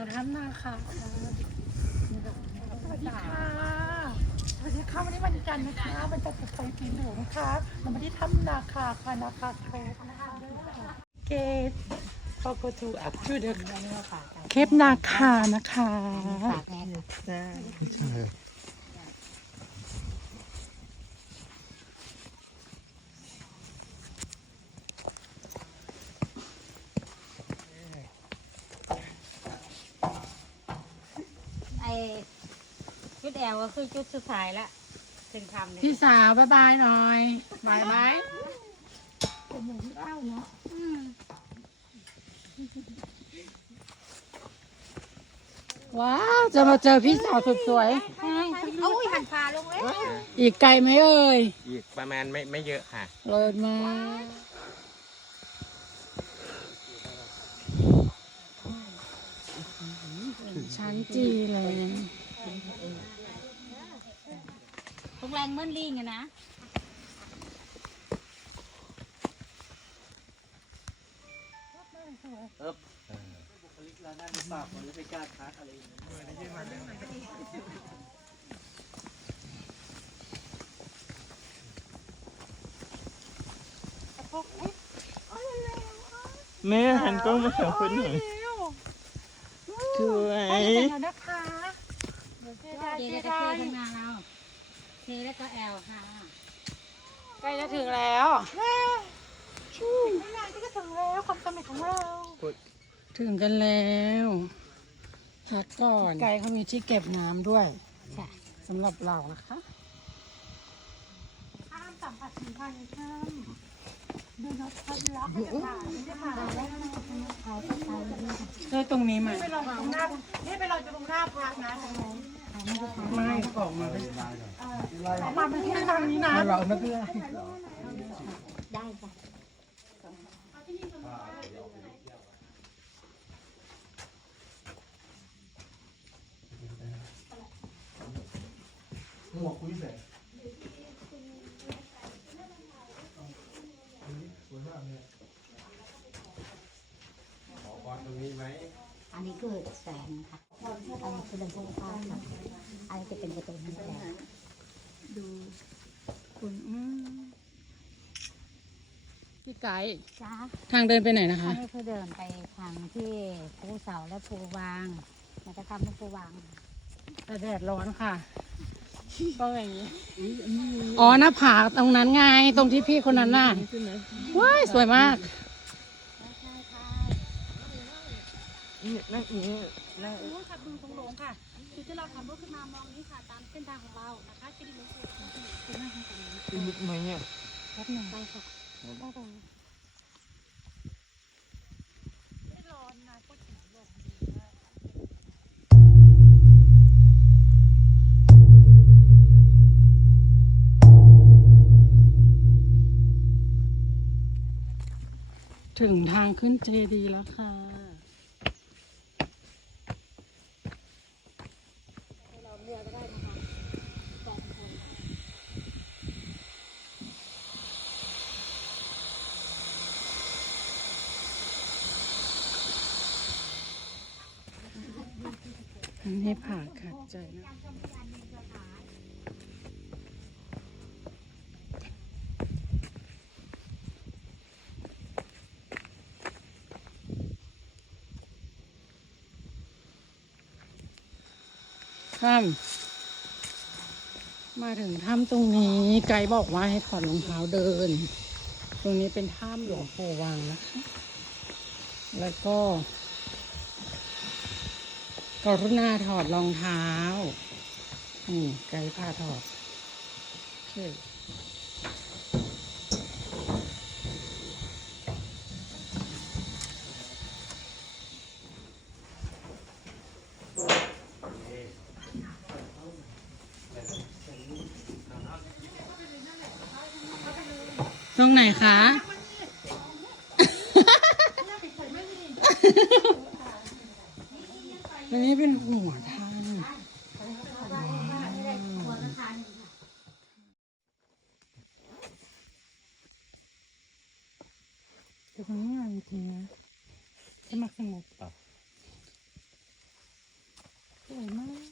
มาทำนาค่ะสวัสดีค่ะสวัสดีค่ะวันนี้วันจันทร์นะคะวันจันทร์ตรงปีหลวงนะคะเรามาที่ถ้ำนาคาค่ะนาคาโคนะคะเกตพอ go to up to the เคปนาคานะคะ ไอชุด แอลก็คือชุดสุดท้ายละถึงทำเลยพี่สาวบายบายหน่อยบายไหมว้าวจะมาเจอพี่สาวสุดสวย เอาอุ้ยหันพาลงเลยอีกไกลไหมเอ่ยอีกประมาณไม่ไม่เยอะค่ะ เลิศมากชั้นจีเลย ตรงแรงเหมื่อนลิงอะนะ แม่หันกล้องมาหาคนหน่อยสวยแล้วนะคะเคแล้วก็เคทำงานเรา เคแล้วก็แอลค่ะใกล้จะถึงแล้วชูไม่นานก็จะถึงแล้วความสำเร็จของเรา ถึงกันแล้วพักก่อนไกลเขามีที่เก็บน้ำด้วยค่ะสำหรับเรานะคะห้ามสัมผัสถึงภายในถ้ำดูนกพันลักษณ์ค่ะไม่ได้ผ่านแล้วเลยตรงนี้มาไม่เราตรงหน้านี่ไปเราจะตรงหน้าพักนะตรงนู้น ไม่ออกมาเป็นออกมาเป็นที่ทางนี้นะเราไม่เป็นไรได้ค่ะขอพรตรงนี้ไหม อันนี้คือแสงค่ะ อันนี้คือเดินโค้งฟ้าค่ะอันนี้จะเป็นประตูน้ำแดงคุณอืมพี่ไก่จ้าทางเดินไปไหนนะคะอันนี้คือเดินไปทางที่ภูเสาและภูวางแล้วก็ทำภูวางแต่แดดร้อนค่ะก็อย่างนี้ อ๋อหน้าผาตรงนั้นไง ตรงที่พี่คนนั้นน่ะว้ายสวยมาก นั่งอย่างนี้นั่งโอ้ค่ะบึงตรงลงค่ะคือที่เราทำก็คือมามองนี้ค่ะ ตามเส้นทางของเรานะคะจะได้รู้สึกคือหน้าทางตรงนี้ลึกไหมเนี่ยแป๊บหนึ่งได้ค่ะได้เลยถึงทางขึ้นเจดีย์แล้วค่ะ เราเลือกก็ได้นะคะสองคน อันนี้ผ่าขัดใจนะถ้ำมาถึงถ้ำตรงนี้ ไกด์บอกว่าให้ถอดรองเท้าเดิน ตรงนี้เป็นถ้ำหลวงปู่วังนะคะ แล้วก็ กรุณาถอดรองเท้าอืมไกด์พาถอดโอเคตรงไหนคะ อันนี้เป็นหัวทานแต่คนนี้จริงนะสมัครสงบป่ะสวยมาก